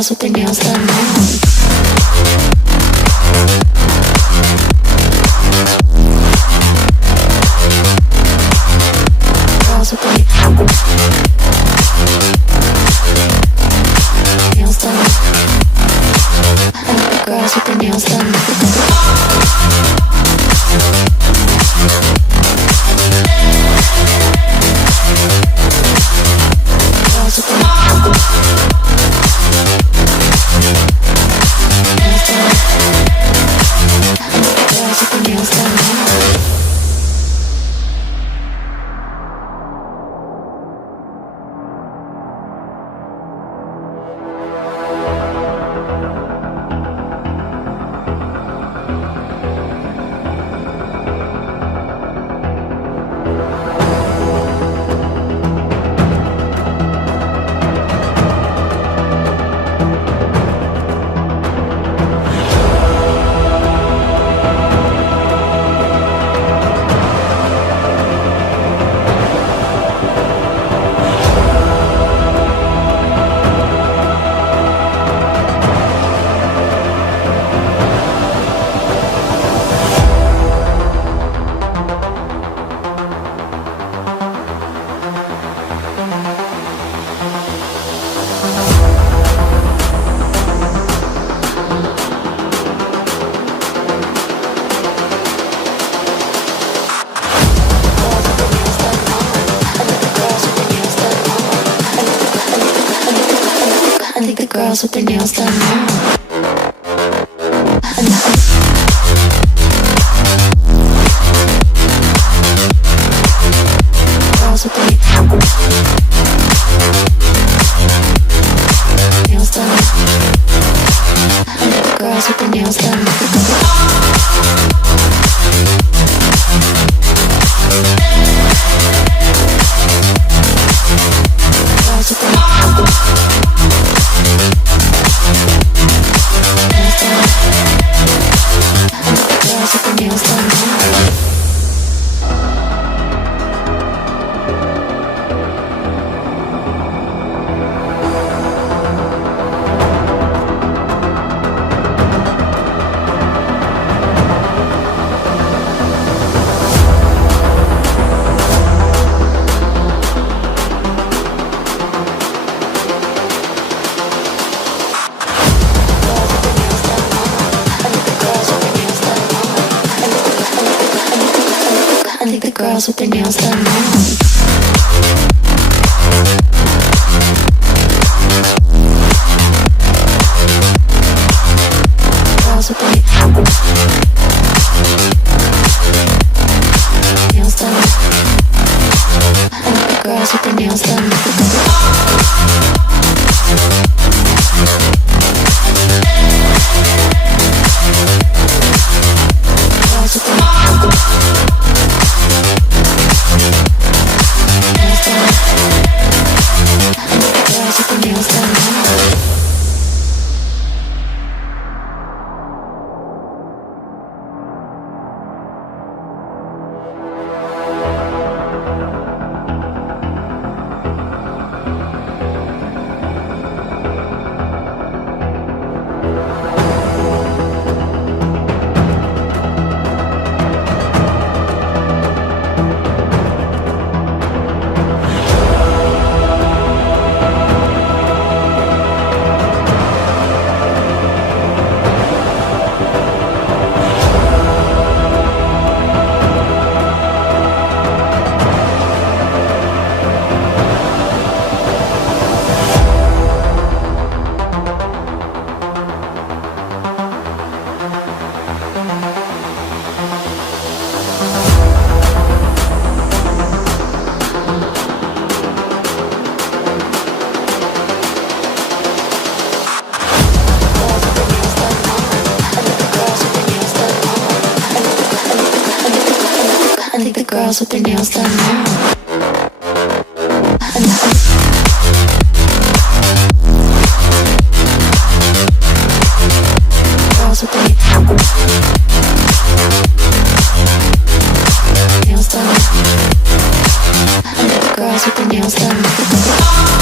girls with their nails done now. Girls with their nails done. I like the girls with their nails done. Girls with their nails done. Girls with their nails done now. I think the girls with their nails done now. Girls with their nails done. I think the girls with their nails done. Girls with their girls with their nails done now. I think the girls with their nails done now. Girls with their nails done. I think the girls with their nails done. Girls with their girls with their nails done now. I think the girls with their nails done now. Girls with their nails done. I think the girls with their nails done.